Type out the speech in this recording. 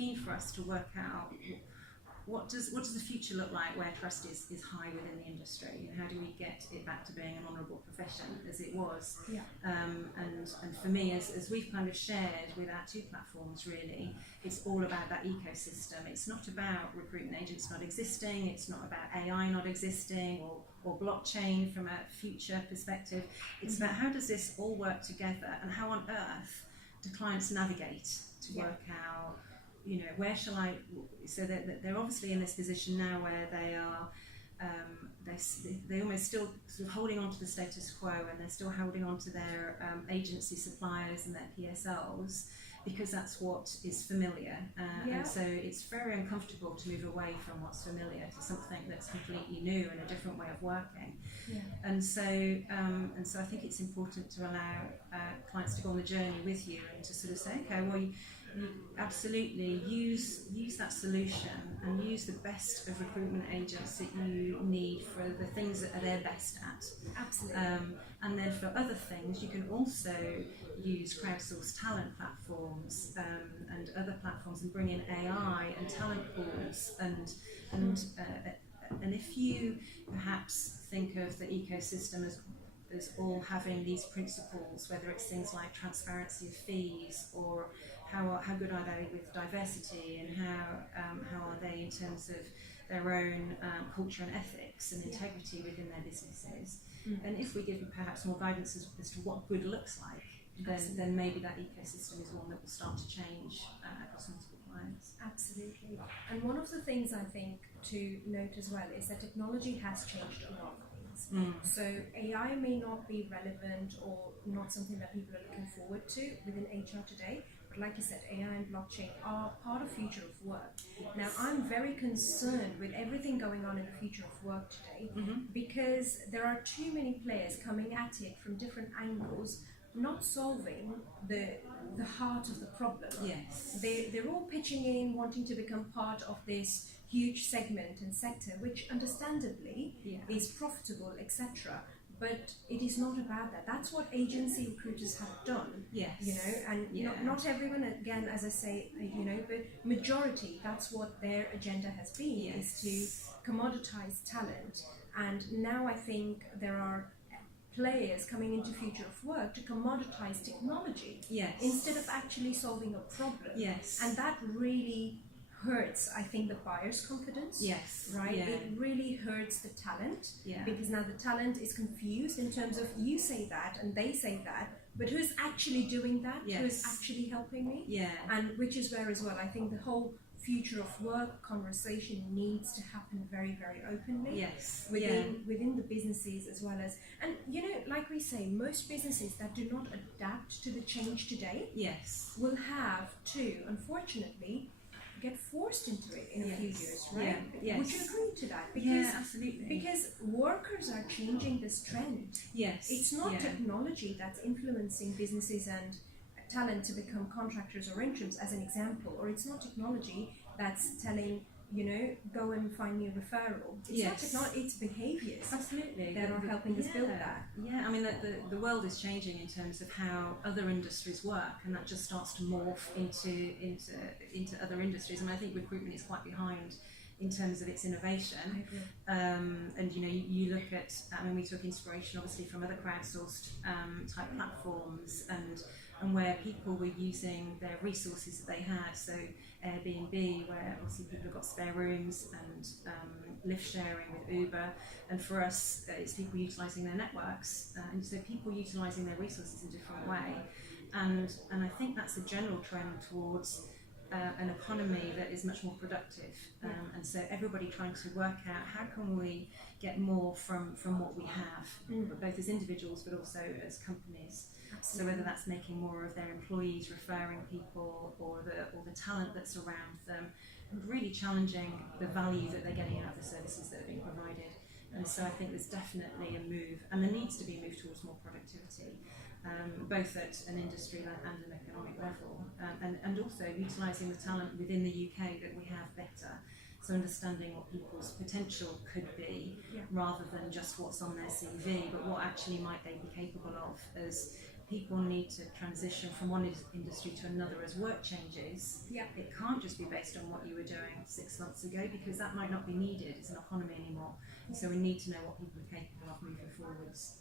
keen for us to work out what does the future look like where trust is high within the industry, and how do we get it back to being an honourable profession as it was. And for me, as we've kind of shared with our two platforms, really, it's all about that ecosystem. It's not about recruitment agents not existing, it's not about AI not existing, or blockchain from a future perspective. It's about how does this all work together, and how on earth do clients navigate to work out, where shall I, so that they're obviously in this position now where they are, they almost still sort of holding on to the status quo, and they're still holding on to their agency suppliers and their PSLs, because that's what is familiar. And so it's very uncomfortable to move away from what's familiar to something that's completely new and a different way of working. And so I think it's important to allow clients to go on the journey with you, and to sort of say, okay, well, you absolutely use that solution, and use the best of recruitment agents that you need for the things that they're best at. Absolutely. And then for other things, you can also use crowdsourced talent platforms and other platforms, and bring in AI and talent pools, and if you perhaps think of the ecosystem as all having these principles, whether it's things like transparency of fees, or how good are they with diversity, and how are they in terms of their own culture and ethics and integrity within their businesses. And if we give perhaps more guidance as to what good looks like, then maybe that ecosystem is one that will start to change across multiple clients. Absolutely. And one of the things I think to note as well is that technology has changed a lot of things. So AI may not be relevant or not something that people are looking forward to within HR today, but like you said, AI and blockchain are part of future of work. Now, I'm very concerned with everything going on in the future of work today, because there are too many players coming at it from different angles, not solving the heart of the problem. They're all pitching in, wanting to become part of this huge segment and sector, which understandably is profitable, etc. But it is not about that. That's what agency recruiters have done. Not everyone, again, as I say, but majority, that's what their agenda has been, is to commoditize talent. And now I think there are players coming into future of work to commoditize technology instead of actually solving a problem. And that really hurts, I think, the buyer's confidence. It really hurts the talent, because now the talent is confused in terms of, you say that and they say that, but who's actually doing that? Who's actually helping me? And which is where as well, I think the whole future of work conversation needs to happen very, very openly within the businesses as well as, and like we say, most businesses that do not adapt to the change today will have to, unfortunately, get forced into it in a few years, right? Would you agree to that? Because, absolutely. Because workers are changing this trend. It's not technology that's influencing businesses and talent to become contractors or interims, as an example, or it's not technology that's telling, go and find me a referral. It's not technology, it's behaviors that are helping us build that. I mean, the world is changing in terms of how other industries work, and that just starts to morph into other industries. And I think recruitment is quite behind in terms of its innovation. And you look at, we took inspiration obviously from other crowdsourced type platforms, and where people were using their resources that they had. So Airbnb, where obviously people have got spare rooms, and lift sharing with Uber, and for us it's people utilising their networks, and so people utilising their resources in a different way, and I think that's a general trend towards an economy that is much more productive, and so everybody trying to work out how can we get more from what we have, both as individuals but also as companies. So whether that's making more of their employees referring people, or the talent that's around them, really challenging the value that they're getting out of the services that are being provided. And so I think there's definitely a move, and there needs to be a move towards more productivity, both at an industry and an economic level, and also utilising the talent within the UK that we have better. So understanding what people's potential could be, rather than just what's on their CV, but what actually might they be capable of as people need to transition from one industry to another as work changes. Yeah. It can't just be based on what you were doing 6 months ago, because that might not be needed. It's an economy anymore. So we need to know what people are capable of moving forwards.